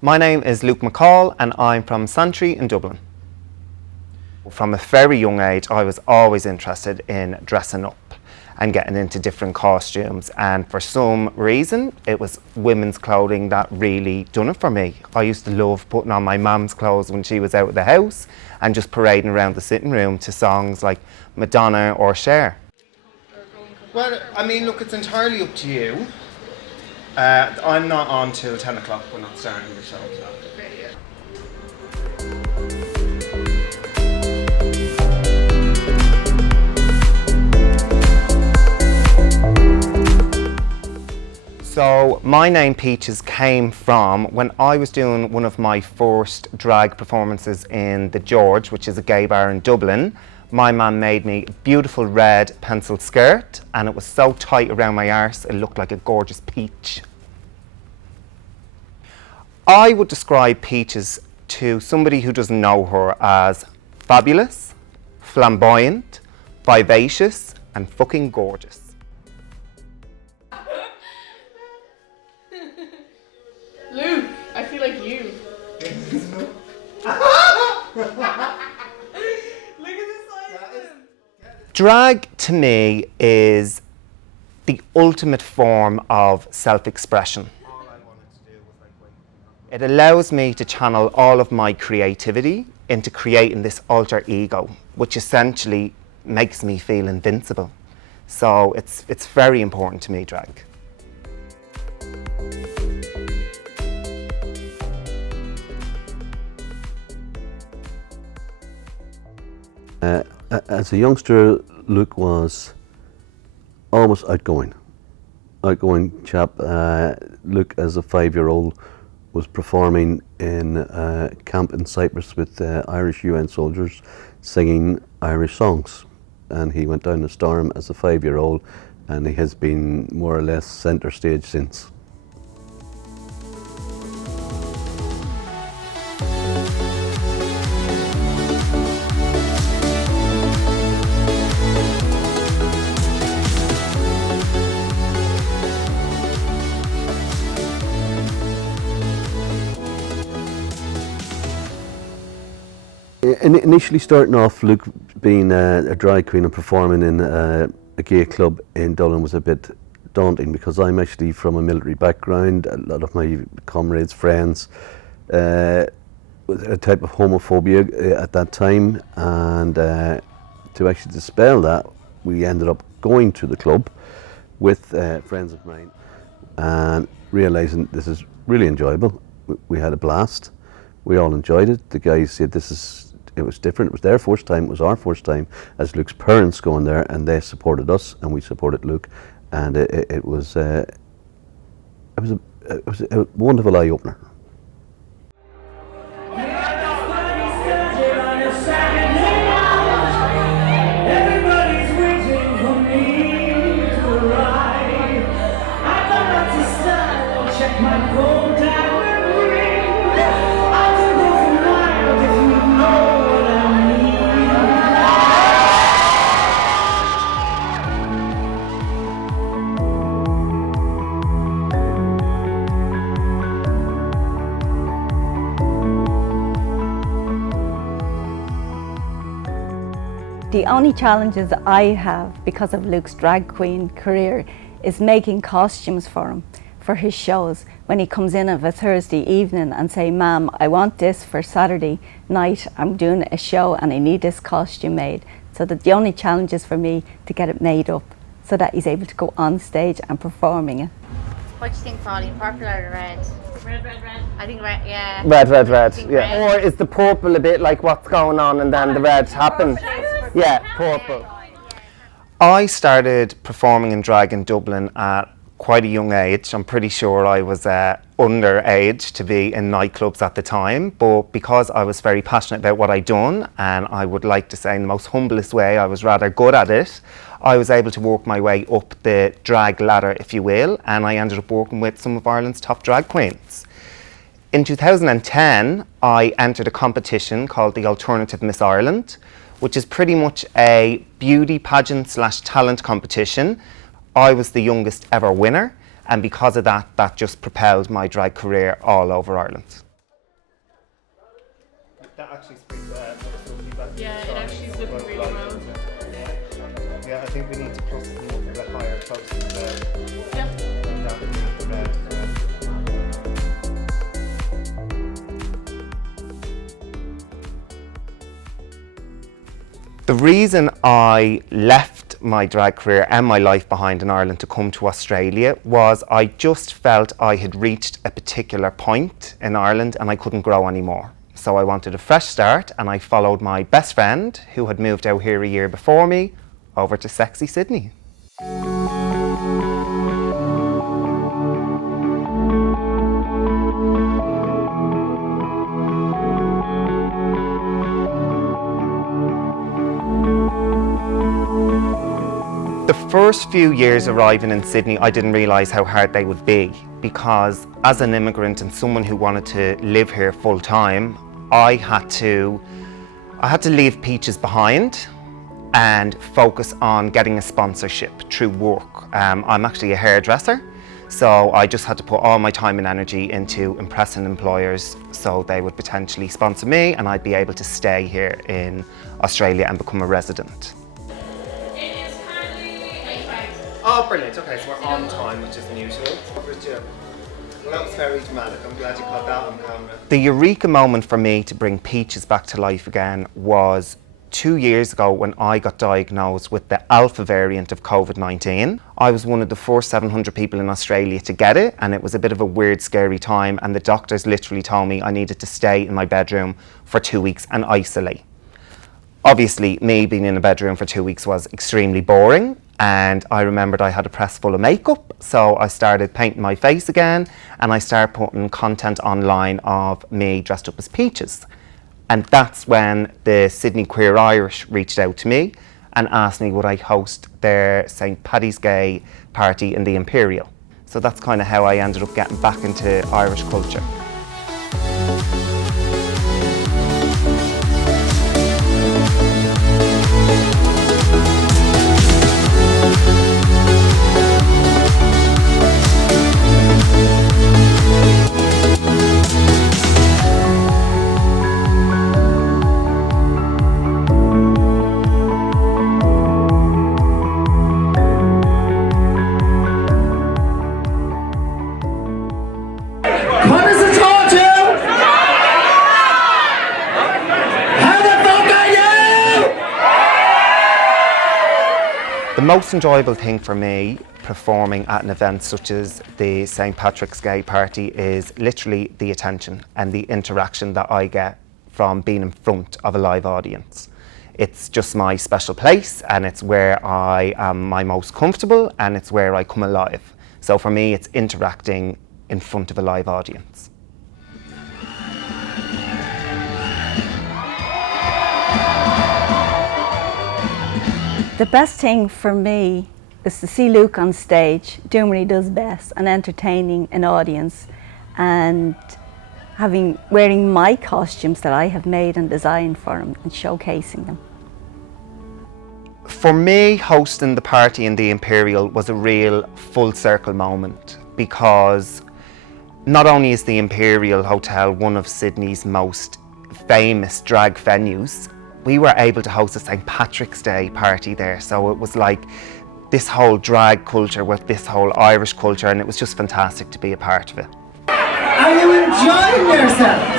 My name is Luke McCaul and I'm from Santry in Dublin. From a very young age I was always interested in dressing up and getting into different costumes, and for some reason it was women's clothing that really done it for me. I used to love putting on my mum's clothes when she was out of the house and just parading around the sitting room to songs like Madonna or Cher. Well, I mean, look, it's entirely up to you. I'm not on till 10 o'clock. We're not starting the show. So my name Peaches came from when I was doing one of my first drag performances in the George, which is a gay bar in Dublin. My mum made me a beautiful red pencil skirt and it was so tight around my arse it looked like a gorgeous peach. I would describe Peaches to somebody who doesn't know her as fabulous, flamboyant, vivacious and fucking gorgeous. Luke, I feel like you. Drag to me is the ultimate form of self-expression. It allows me to channel all of my creativity into creating this alter ego, which essentially makes me feel invincible. So it's very important to me, drag. As a youngster, Luke was almost outgoing chap. Luke, as a 5-year-old, was performing in camp in Cyprus with Irish UN soldiers singing Irish songs, and he went down the storm as a 5-year-old, and he has been more or less centre stage since. Initially starting off, Luke being a drag queen and performing in a gay club in Dublin was a bit daunting, because I'm actually from a military background. A lot of my comrades, friends, was a type of homophobia at that time, and to actually dispel that, we ended up going to the club with friends of mine and realising this is really enjoyable. We had a blast. We all enjoyed it. The guys said it was different. It was their first time. It was our first time as Luke's parents going there, and they supported us, and we supported Luke, and it was a wonderful eye opener. The only challenges I have because of Luke's drag queen career is making costumes for him, for his shows. When he comes in of a Thursday evening and say, "Ma'am, I want this for Saturday night, I'm doing a show and I need this costume made." So that the only challenge is for me to get it made up so that he's able to go on stage and performing it. What do you think, Pauline? Purple or red? Red. I think red, yeah. Red, yeah. Red. Or is the purple a bit like what's going on and then the red happens? Yeah, purple. I started performing in drag in Dublin at quite a young age. I'm pretty sure I was underage to be in nightclubs at the time, but because I was very passionate about what I'd done, and I would like to say in the most humblest way I was rather good at it, I was able to work my way up the drag ladder, if you will, and I ended up working with some of Ireland's top drag queens. In 2010, I entered a competition called the Alternative Miss Ireland, which is pretty much a beauty pageant / talent competition. I was the youngest ever winner, and because of that, that just propelled my drag career all over Ireland. actually looks lovely back Yeah, it actually is looking really well. Yeah, I think we need to plus them up a bit higher, close to the Yeah. that with the red as well. The reason I left my drag career and my life behind in Ireland to come to Australia was I just felt I had reached a particular point in Ireland and I couldn't grow anymore. So I wanted a fresh start, and I followed my best friend, who had moved out here a year before me, over to sexy Sydney. The first few years arriving in Sydney, I didn't realise how hard they would be, because as an immigrant and someone who wanted to live here full time, I had to leave Peaches behind and focus on getting a sponsorship through work. I'm actually a hairdresser, so I just had to put all my time and energy into impressing employers so they would potentially sponsor me and I'd be able to stay here in Australia and become a resident. Oh, brilliant. Okay, so we're on time, which is unusual. Well, that was very dramatic. I'm glad you caught that on camera. The eureka moment for me to bring Peaches back to life again was 2 years ago when I got diagnosed with the alpha variant of COVID-19. I was one of the first 700 people in Australia to get it, and it was a bit of a weird, scary time, and the doctors literally told me I needed to stay in my bedroom for 2 weeks and isolate. Obviously, me being in a bedroom for 2 weeks was extremely boring, and I remembered I had a press full of makeup, so I started painting my face again, and I started putting content online of me dressed up as Peaches. And that's when the Sydney Queer Irish reached out to me and asked me would I host their St. Paddy's Day party in the Imperial. So that's kind of how I ended up getting back into Irish culture. The most enjoyable thing for me performing at an event such as the St. Patrick's Day party is literally the attention and the interaction that I get from being in front of a live audience. It's just my special place, and it's where I am my most comfortable, and it's where I come alive. So for me, it's interacting in front of a live audience. The best thing for me is to see Luke on stage doing what he does best and entertaining an audience, and wearing my costumes that I have made and designed for him and showcasing them. For me, hosting the party in the Imperial was a real full circle moment, because not only is the Imperial Hotel one of Sydney's most famous drag venues, we were able to host a St. Patrick's Day party there. So it was like this whole drag culture with this whole Irish culture, and it was just fantastic to be a part of it. Are you enjoying yourselves?